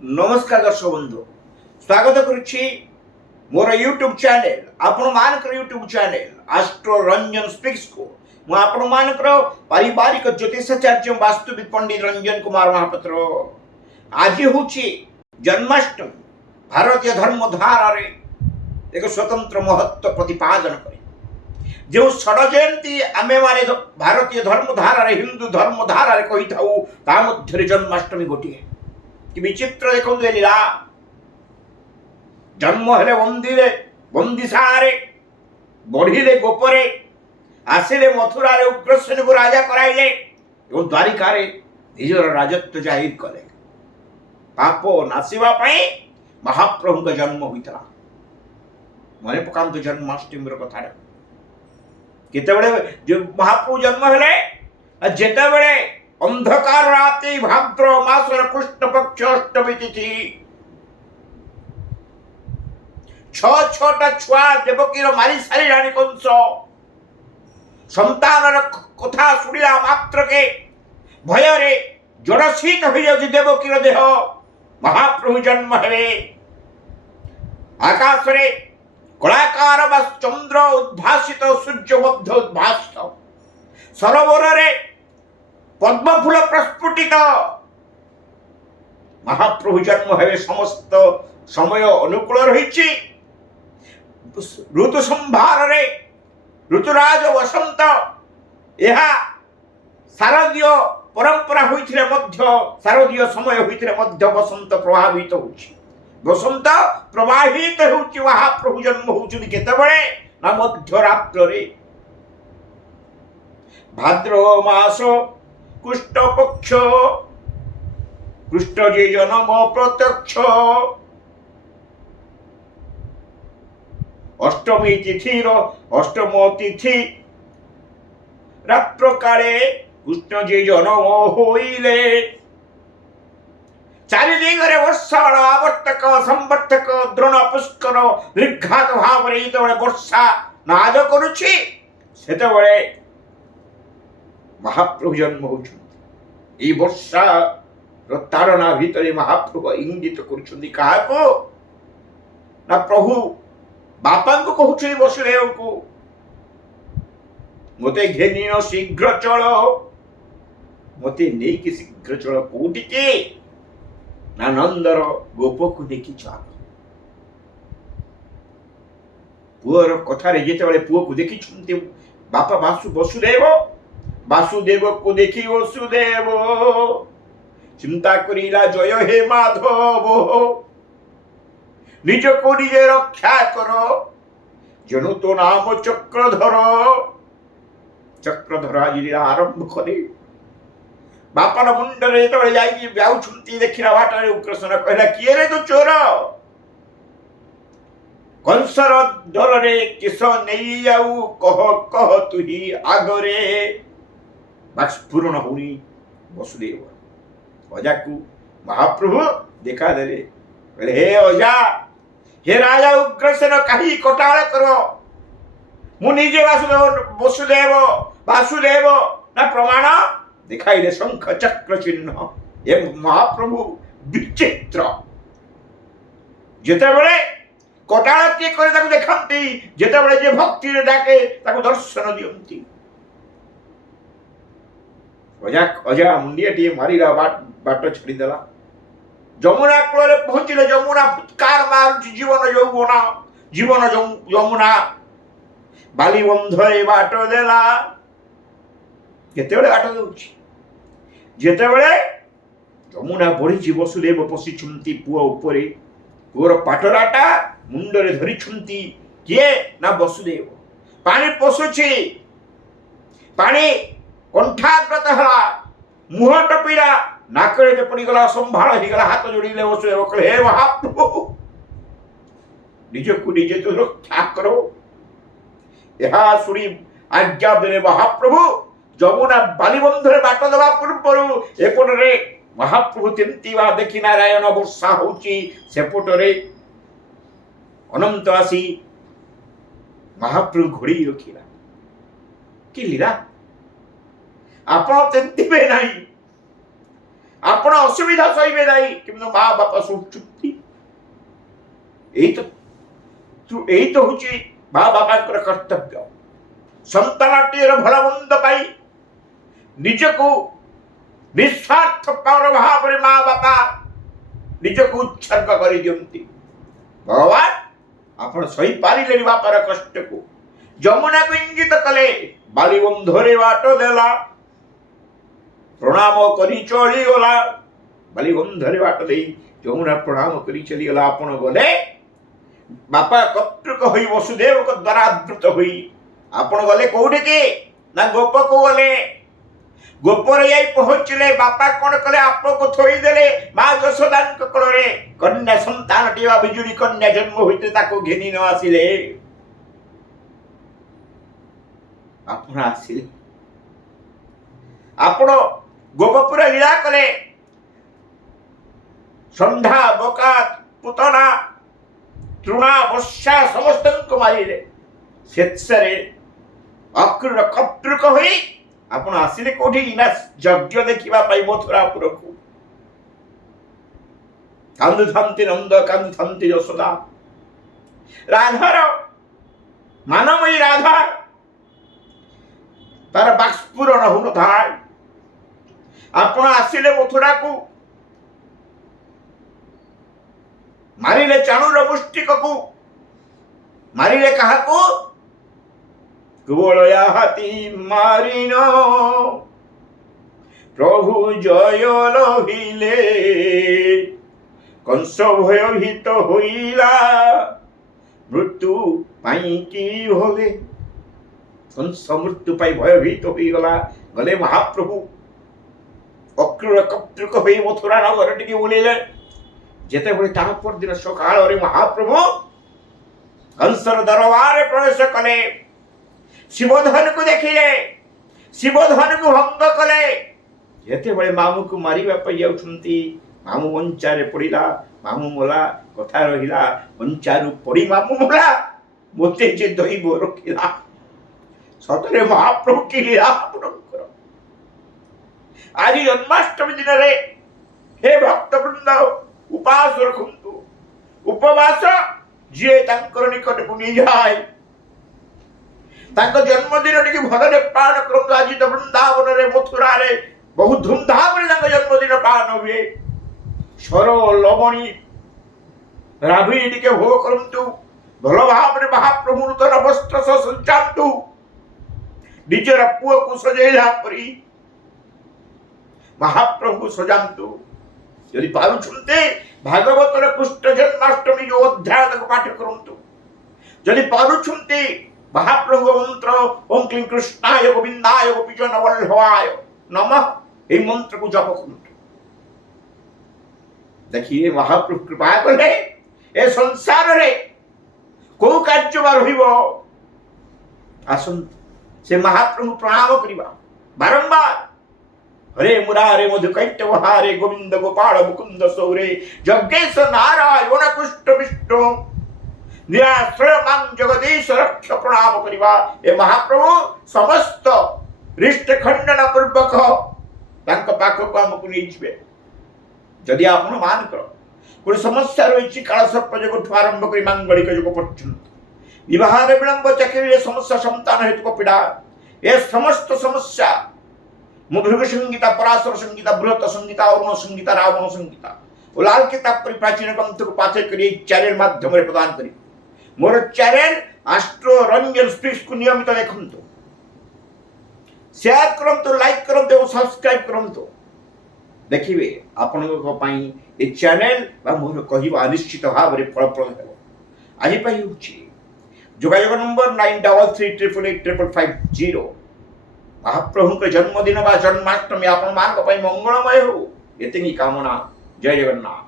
नमस्कार दर्शक बंधु स्वागत करुच्ची मोर यूट्यूब चैनल आपण मानकर YouTube channel astro Ranjan speaks को मु आपण मानकर पारिवारिक ज्योतिषाचार्य वास्तुविद पंडित रंजन कुमार महापात्र। आज होची जन्माष्टमी भारतीय धर्मधारा रे एक स्वतंत्र महत्व प्रतिपादन करे। जो षडजयंती आमे माने भारतीय धर्मधारा रे हिंदू धर्मधारा रे कहि थाउ ता मध्य जन्माष्टमी गोटिए कि विचित्र देखो लीला। जन्म हेले मंदिरे बंदीशाला बढ़िले गोपरे आसिले मथुरा रे उग्रसेन को राजा कराइले एवं द्वारिका रे निजर राजत्व जाहिर कले। पाप नासिबा पई महाप्रभु का जन्म होइतला। मने पकांत जन्माष्टमी रो कथा केते बेले जो महाप्रभु जन्म हेले जेते बेले अंधकार राति भाद्र मासर कृष्ण पक्ष अष्टमी तिथि छोटा छुआ देवकीर मारी सारी रानी कंस संतान कथा शुणिला मात्र के भय रे जड़शीत हो जाउछि देवकीर देह। महाप्रभु जन्म हेले आकाश रे कलाकार बा चंद्र उद्भासित सूर्य मध्य उद्भासित सरोवर रे पद्म फूल प्रस्फुटित। महाप्रभु जन्म हेले समस्त समय अनुकूल रही। ऋतु संभार रे ऋतुराज वसंत यह शारदीय परंपरा होइथिले मध्य शारदीय समय होइथिले मध्य वसंत प्रभावित होछि। वसंत प्रवाहित होछि। महाप्रभु जन्म होछि केतेबेले ना मध्य रात्र रे भाद्र मास कृष्ण पक्ष कृष्ण जे जन्म प्रत्यक्ष अष्टमी तिथि अष्टम तिथि रात्र काले कृष्ण जे जन्म होइले। चारि दिगरे वर्षा आवर्तक संवर्तक द्रोण पुष्कर निर्घात भाव रे जेतेबेले वर्षा नाद करुछि सेतेबेले महाप्रभु जन्म होउछन्ति। ए वर्षा तारणा भितरे महाप्रभु इंगित करुछन्ति काहाको ना प्रभु बापा को कहउछि वसुदेव को मते घेनिनो शीघ्र चल मते नै कि शीघ्र चल कोटि के ना नंदर गोप को देखि चल। पुअर कथा रे जेतेबेले पुओ को देखि छन्ति बापा वासुदेव को देखी वसुदेव चिंता करिला जय हे माधव निज को निजे रक्षा करो जनु तो नाम चक्रधर। चक्रधर आज आरंभ करे बापार मुंडरे जेतेबेले जाई ब्याउछन्ति देखिला बाटरे उग्रसेन कहला किए रे तू चोर कंसर डर रे किस नहीं जाऊ कह तू ही आगरे। बाष्पूर्ण होनी वसुदेव अजा को महाप्रभु देखा देले कहले हे अजा हे राजा उग्रसेन कहीं कटाळ करो मु निजे वासुदेव ना प्रमाण दिखाइले शंख चक्र चिन्ह। ये महाप्रभु विचित्र जेतेबेले कटाळ के करे ताको देखंती जेतेबेले जे भक्ति रे डाके ताको दर्शन दियंती। अजा मुंडिया टी मारिला बाट छाड़ीदेला। जमुना कूल पहुंचले जमुना फुत्कार मारुछि जीवन जमुना बाली बंध ए बाट देला केतेबेले बाट दउछि जेतेबेले जमुना बढ़ी वसुदेव पशिछन्ति पुओ उपरे पुओर पाटराटा मुंडरे धरिछन्ति किए ना वसुदेव। पानी पशुछि पानी कंठाग्रत हला मुह टपीला नाकरे जे पड़ी गला संभाळ ही गला हाथ जोड़ीले वसुदेव कहले हे महाप्रभु निज को निजे तो रक्षा करो। यहा सुनी आज्ञा देले महाप्रभु जमुना बालीबंधरे बाट देवा पूर्वरु एपटरे महाप्रभु तिंतीवा देखि नारायण वर्षा होची सेपटरे अनंत आसी महाप्रभु घोड़ी रखिला कि लीला आप तेंतीबे नहीं ଆପଣ ଅସୁବିଧା ସହିବେ ନାହିଁ, କିନ୍ତୁ ମା ବାପା ଶୋଚୁଛନ୍ତି। ଏଇ ତ ହଉଛି ମା ବାପାଙ୍କର କର୍ତ୍ତବ୍ୟ। ସନ୍ତାନଟିର ଭଲ ମନ୍ଦ ପାଇଁ ନିଜକୁ ନିଃସ୍ୱାର୍ଥପର ଭାବରେ ମା ବାପା ନିଜକୁ ଉତ୍ସର୍ଗ କରିଦିଅନ୍ତି। ଭଗବାନ ଆପଣ ସହିପାରିଲେନି ବାପାର କଷ୍ଟକୁ। ଯମୁନାକୁ ଇଙ୍ଗିତ କଲେ, ବାଲିବନ୍ଧରେ ବାଟ ଦେଲା, ପ୍ରଣାମ କରି ଚଳିଗଲା। ବାଲିବନ୍ଧରେ ବାଟ ଦେଇ ଯମୁନା ପ୍ରଣାମ କରି ଚାଲିଗଲା। ଆପଣ ଗଲେ ବାପା କର୍ତ୍ତୃକ ହୋଇ ବସୁଦେବଙ୍କ ଦ୍ୱାରା ଆଦୃତ ହୋଇ ଆପଣ ଗଲେ କୋଉଠିକି ନା ଗୋପକୁ ଗଲେ। ଗୋପରେ ଯାଇ ପହଞ୍ଚିଲେ। ବାପା କଣ କଲେ? ଆପଣଙ୍କୁ ଥୋଇଦେଲେ ମା ଯଶୋଦାଙ୍କ କୋଳରେ। କନ୍ୟା ସନ୍ତାନଟି ବା ବିଜୁଳି କନ୍ୟା ଜନ୍ମ ହୋଇଥିଲେ ତାକୁ ଘେନି ନ ଆସିଲେ। ଆପଣ ଆସିଲେ, ଆପଣ ଗୋପପୁର ଲୀଳା କଲେ। ସନ୍ଧ୍ୟା, ବକାତ, ପୁତନା, ତୃଣା, ବର୍ଷା ସମସ୍ତଙ୍କୁ ମାରିଲେ। ଶେଷରେ ଅକ୍ରୂର କର୍ତ୍ତୃକ ହୋଇ ଆପଣ ଆସିଲେ କୋଉଠି ନା ଯଜ୍ଞ ଦେଖିବା ପାଇଁ ମଥୁରାପୁରକୁ। କାନ୍ଦୁଥାନ୍ତି ନନ୍ଦ, କାନ୍ଦୁଥାନ୍ତି ଯଶୋଦା। ରାଧାର ମାନମୟୀ ରାଧା ତାର ବାଷ୍ପୂରଣ ହଉନଥାଏ। ଆପଣ ଆସିଲେ ମଥୁରାକୁ, ମାରିଲେ ଚାଣୁର ମୁଷ୍ଟିକକୁ। ମାରିଲେ କାହାକୁ? କେବଳ ହାତୀ ମାରିନ ପ୍ରଭୁ ଜୟ ଲଭିଲେ। କଂସ ଭୟଭୀତ ହୋଇଲା ମୃତ୍ୟୁ ପାଇଁ କି ଭଲେ। କଂସ ମୃତ୍ୟୁ ପାଇଁ ଭୟଭୀତ ହୋଇଗଲା। ଗଲେ ମହାପ୍ରଭୁ ଅକ୍ରୂର କର୍ତ୍ତୃକ ହୋଇ ମଥୁରା ନଗର ଟିକେ ବୁଲିଲେ। ଯେତେବେଳେ ତା ପରଦିନ ସକାଳରେ ମହାପ୍ରଭୁ କଂସର ଦରବାରରେ ପ୍ରବେଶ କଲେ, ଶିବଧନକୁ ଦେଖିଲେ, ଶିବଧନକୁ ଭଙ୍ଗ କଲେ। ଯେତେବେଳେ ମାମୁକୁ ମାରିବା ପାଇଁ ଯାଉଛନ୍ତି, ମାମୁ ମଞ୍ଚାରେ ପଡ଼ିଲା। ମାମୁ ମଲା, କଥା ରହିଲା। ମଞ୍ଚାରୁ ପଡ଼ି ମାମୁ ମଲା, ମୋତେ ଯେ ଦୈବ ରଖିଲା। ସତରେ ମହାପ୍ରଭୁ କି ଲୀଳା ଆପଣଙ୍କର। ଆଜି ଜନ୍ମାଷ୍ଟମୀ ଦିନରେ ହେ ଭକ୍ତବୃନ୍ଦ ଉପାସ ରଖନ୍ତୁ। ଉପବାସ ଯିଏ ତାଙ୍କର ନିକଟକୁ ନେଇଯାଏ, ତାଙ୍କ ଜନ୍ମଦିନ ଟିକେ ଭଲରେ ପାଳନ କରନ୍ତୁ। ଆଜି ତ ବୃନ୍ଦାବନରେ ମଥୁରାରେ ବହୁ ଧୁମଧାମରେ ତାଙ୍କ ଜନ୍ମଦିନ ପାଳନ ହୁଏ। ସର ଲବଣୀ ରାବିଡ଼ି ଟିକେ ଭୋଗ କରନ୍ତୁ। ଭଲ ଭାବରେ ମହାପ୍ରଭୁ ନୂତନ ବସ୍ତ୍ର ସଞ୍ଚାନ୍ତୁ। ନିଜର ପୁଅକୁ ସଜେଇଲା ପରି ମହାପ୍ରଭୁ ସଜାନ୍ତୁ। ଯଦି ପାରୁଛନ୍ତି ଭାଗବତର କୃଷ୍ଣ ଜନ୍ମାଷ୍ଟମୀ ଯୋଉ ଅଧ୍ୟାୟ ତାକୁ ପାଠ କରନ୍ତୁ। ଯଦି ପାରୁଛନ୍ତି ମହାପ୍ରଭୁଙ୍କ ମନ୍ତ୍ର ଓಂ କ୍ଲିଂ କୃଷ୍ଣାୟ ଗୋବିନ୍ଦାୟ ଗୋପୀଜନ ବଲ୍ଲଭାୟ ନମଃ, এই ମନ୍ତ୍ରକୁ ଜପ କରନ୍ତୁ। ଦେଖିଏ ମହାପ୍ରଭୁ କୃପା କଲେ ଏ ସଂସାରରେ କୋଉ କାର୍ଯ୍ୟ ବା ରହିବ। ଆସନ୍ତୁ ସେ ମହାପ୍ରଭୁ ପ୍ରଣାମ କରିବା ବାରମ୍ବାର। हरे मुरारे मधुकैटव हारे गोविंद गोपाल मुकुंद सौरे जगेश नारायण कृष्ण विष्णु निराश्रय मां जगदीश रक्ष प्रणाम करिबा। ए महाप्रभु समस्त रिष्ट खंडन पूर्वक तांक पाखक हमकु नै जिवे। जदि आपण मान कर कोन समस्या रहिछि, काल सर्प जोग आरंभ करी मांगलिक जोग पर्यंत, विवाह विलंब, चाकरी समस्या, संतान हेतु पीड़ा, ए समस्त समस्या मृग संगीता, पराशर संगीता, बृहत संगीता, अरुण संगीता, रावण संगीता और लाल किताब पर प्राचीन ग्रंथ को पाठ्य करी चैनल माध्यम प्रदान करी। मोर चैनल एस्ट्रो रंजन स्पीक्स को नियमित देखंतु, शेयर करंतु, लाइक करंतु और सब्सक्राइब करंतु। देखिए आपनक पई ए चैनल बा मोर कहिबा निश्चित भाव रे फलप्रद हेबो। आजि पई होछि जोगाजोग नंबर 9338885550। महाप्रभु के जन्मदिन बा जन्माष्टमी आपण मान मंगलमय हो, ये कामना। जय जगन्नाथ।